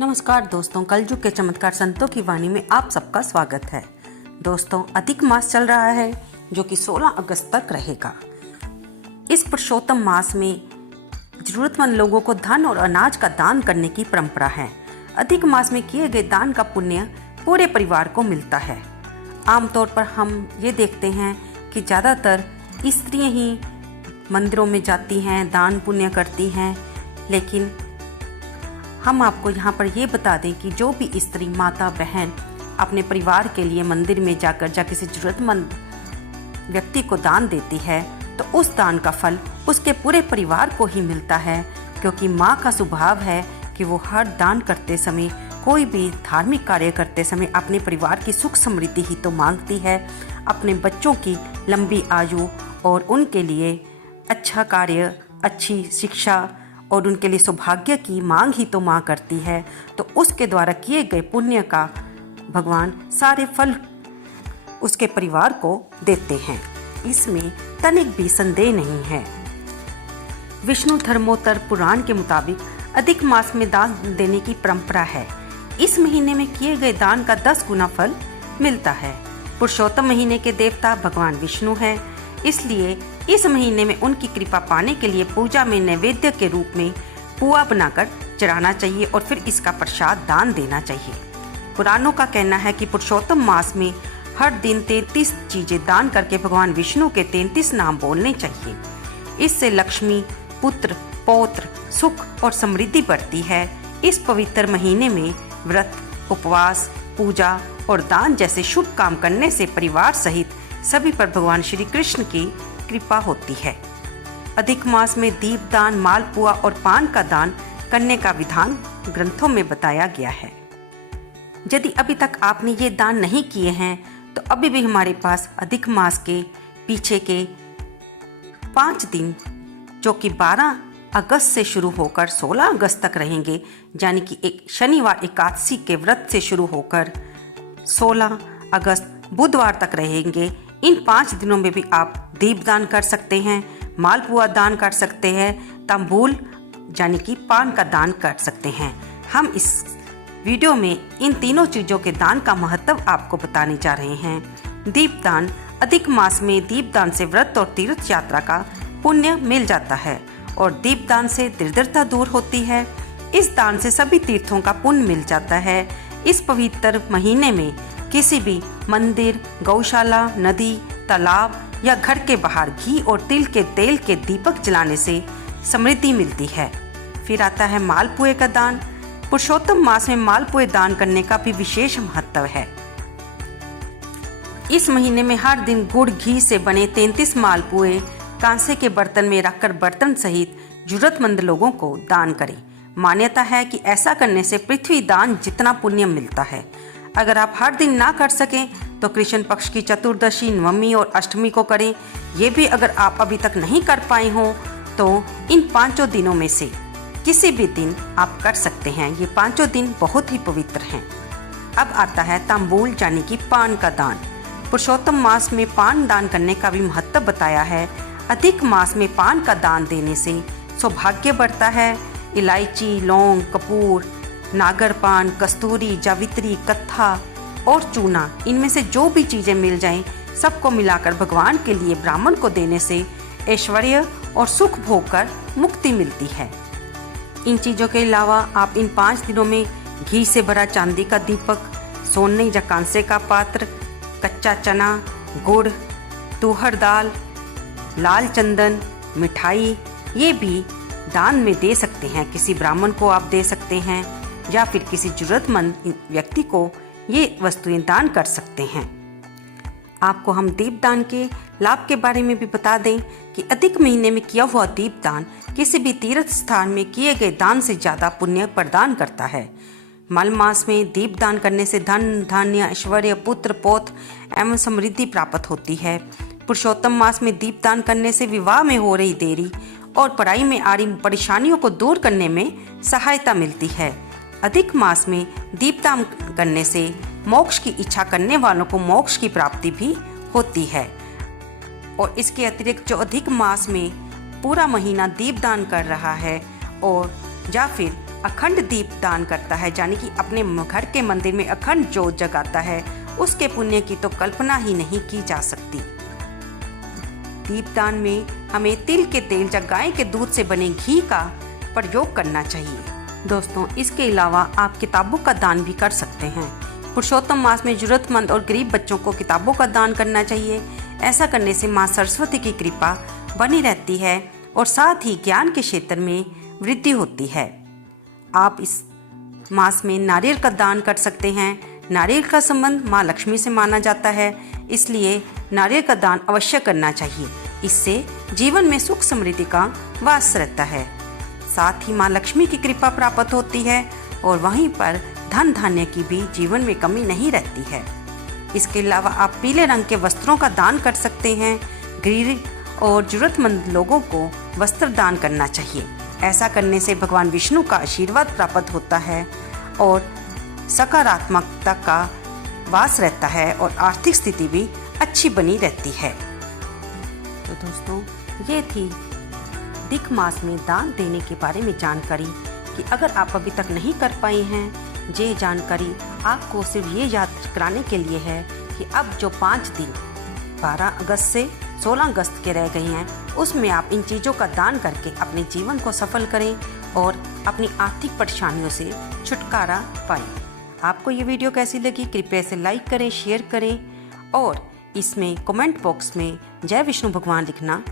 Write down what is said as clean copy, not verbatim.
नमस्कार दोस्तों, कलयुग के चमत्कार संतों की वाणी में आप सबका स्वागत है। दोस्तों, अधिक मास चल रहा है जो कि 16 अगस्त तक रहेगा। इस पुरुषोत्तम मास में जरूरतमंद लोगों को धन और अनाज का दान करने की परंपरा है। अधिक मास में किए गए दान का पुण्य पूरे परिवार को मिलता है। आमतौर पर हम ये देखते हैं कि ज़्यादातर स्त्रियाँ ही मंदिरों में जाती हैं, दान पुण्य करती हैं, लेकिन हम आपको यहाँ पर ये बता दें कि जो भी स्त्री, माता, बहन अपने परिवार के लिए मंदिर में जाकर किसी जरूरतमंद व्यक्ति को दान देती है तो उस दान का फल उसके पूरे परिवार को ही मिलता है, क्योंकि माँ का स्वभाव है कि वो हर दान करते समय, कोई भी धार्मिक कार्य करते समय अपने परिवार की सुख समृद्धि ही तो मांगती है, अपने बच्चों की लंबी आयु और उनके लिए अच्छा कार्य, अच्छी शिक्षा और उनके लिए सौभाग्य की मांग ही तो माँ करती है। तो उसके द्वारा किए गए पुण्य का भगवान सारे फल उसके परिवार को देते हैं। इसमें तनिक भी संदेह नहीं है। विष्णु धर्मोत्तर पुराण के मुताबिक अधिक मास में दान देने की परंपरा है। इस महीने में किए गए दान का 10 गुना फल मिलता है। पुरुषोत्तम महीने के देवता भगवान विष्णु है, इसलिए इस महीने में उनकी कृपा पाने के लिए पूजा में नैवेद्य के रूप में पुआ बनाकर चढ़ाना चाहिए और फिर इसका प्रसाद दान देना चाहिए। पुराणों का कहना है कि पुरुषोत्तम मास में हर दिन 33 चीजें दान करके भगवान विष्णु के 33 नाम बोलने चाहिए। इससे लक्ष्मी, पुत्र, पौत्र, सुख और समृद्धि बढ़ती है। इस पवित्र महीने में व्रत, उपवास, पूजा और दान जैसे शुभ काम करने से परिवार सहित सभी पर भगवान श्री कृष्ण की कृपा होती है। अधिक मास में दीपदान, मालपुआ और पान का दान करने का विधान ग्रंथों में बताया गया है। यदि अभी तक आपने ये दान नहीं किए हैं तो अभी भी हमारे पास अधिक मास के पीछे के 5 दिन, जो कि 12 अगस्त से शुरू होकर 16 अगस्त तक रहेंगे, यानी कि एक शनिवार एकादशी के व्रत से शुरू होकर 16 अगस्त बुधवार तक रहेंगे। इन 5 दिनों में भी आप दीपदान कर सकते हैं, मालपुआ दान कर सकते हैं, तंबूल यानी कि पान का दान कर सकते हैं। हम इस वीडियो में इन तीनों चीज़ों के दान का महत्व आपको बताने जा रहे हैं। दीपदान, अधिक मास में दीपदान से व्रत और तीर्थ यात्रा का पुण्य मिल जाता है और दीपदान से दरिद्रता दूर होती है। इस दान से सभी तीर्थों का पुण्य मिल जाता है। इस पवित्र महीने में किसी भी मंदिर, गौशाला, नदी, तालाब या घर के बाहर घी और तिल के तेल के दीपक जलाने से समृद्धि मिलती है। फिर आता है मालपुए का दान। पुरुषोत्तम मास में मालपुए दान करने का भी विशेष महत्व है। इस महीने में हर दिन गुड़ घी से बने 33 मालपुए कांसे के बर्तन में रखकर बर्तन सहित जरूरतमंद लोगों को दान करें। मान्यता है कि ऐसा करने से पृथ्वी दान जितना पुण्य मिलता है। अगर आप हर दिन ना कर सकें तो कृष्ण पक्ष की चतुर्दशी, नवमी और अष्टमी को करें। ये भी अगर आप अभी तक नहीं कर पाए हों तो इन 5 दिनों में से किसी भी दिन आप कर सकते हैं। ये 5 दिन बहुत ही पवित्र हैं। अब आता है तंबूल यानी कि पान का दान। पुरुषोत्तम मास में पान दान करने का भी महत्व बताया है। अधिक मास में पान का दान देने से सौभाग्य बढ़ता है। इलायची, लौंग, कपूर, नागरपान, कस्तूरी, जावित्री, कत्था और चूना, इनमें से जो भी चीज़ें मिल जाएं, सबको मिलाकर भगवान के लिए ब्राह्मण को देने से ऐश्वर्य और सुख भोग कर मुक्ति मिलती है। इन चीज़ों के अलावा आप इन 5 दिनों में घी से भरा चांदी का दीपक, सोने या कांसे का पात्र, कच्चा चना, गुड़, तुहर दाल, लाल चंदन, मिठाई, ये भी दान में दे सकते हैं। किसी ब्राह्मण को आप दे सकते हैं या फिर किसी जरूरतमंद व्यक्ति को ये वस्तुएं दान कर सकते हैं। आपको हम दीपदान के लाभ के बारे में भी बता दें कि अधिक महीने में किया हुआ दीपदान किसी भी तीर्थ स्थान में किए गए दान से ज़्यादा पुण्य प्रदान करता है। मल मास में दीपदान करने से धन, धान्य, ऐश्वर्य, पुत्र, पौत्र एवं समृद्धि प्राप्त होती है। पुरुषोत्तम मास में दीपदान करने से विवाह में हो रही देरी और पढ़ाई में आ रही परेशानियों को दूर करने में सहायता मिलती है। अधिक मास में दीपदान करने से मोक्ष की इच्छा करने वालों को मोक्ष की प्राप्ति भी होती है। और इसके अतिरिक्त जो अधिक मास में पूरा महीना दीपदान कर रहा है और या फिर अखंड दीप दान करता है, यानी कि अपने घर के मंदिर में अखंड ज्योत जगाता है, उसके पुण्य की तो कल्पना ही नहीं की जा सकती। दीपदान में हमें तिल के तेल या गाय के दूध से बने घी का प्रयोग करना चाहिए। दोस्तों, इसके अलावा आप किताबों का दान भी कर सकते हैं। पुरुषोत्तम मास में जरूरतमंद और गरीब बच्चों को किताबों का दान करना चाहिए। ऐसा करने से माँ सरस्वती की कृपा बनी रहती है और साथ ही ज्ञान के क्षेत्र में वृद्धि होती है। आप इस मास में नारियल का दान कर सकते हैं। नारियल का संबंध माँ लक्ष्मी से माना जाता है, इसलिए नारियल का दान अवश्य करना चाहिए। इससे जीवन में सुख समृद्धि का वास रहता है, साथ ही माँ लक्ष्मी की कृपा प्राप्त होती है और वहीं पर धन धान्य की भी जीवन में कमी नहीं रहती है। इसके अलावा आप पीले रंग के वस्त्रों का दान कर सकते हैं। गरीब और जरूरतमंद लोगों को वस्त्र दान करना चाहिए। ऐसा करने से भगवान विष्णु का आशीर्वाद प्राप्त होता है और सकारात्मकता का वास रहता है और आर्थिक स्थिति भी अच्छी बनी रहती है। तो दोस्तों, ये थी अधिक मास में दान देने के बारे में जानकारी कि अगर आप अभी तक नहीं कर पाए हैं, ये जानकारी आपको सिर्फ ये याद कराने के लिए है कि अब जो 5 दिन 12 अगस्त से 16 अगस्त के रह गए हैं, उसमें आप इन चीज़ों का दान करके अपने जीवन को सफल करें और अपनी आर्थिक परेशानियों से छुटकारा पाएं। आपको ये वीडियो कैसी लगी कृपया इसे लाइक करें, शेयर करें और इसमें कमेंट बॉक्स में जय विष्णु भगवान लिखना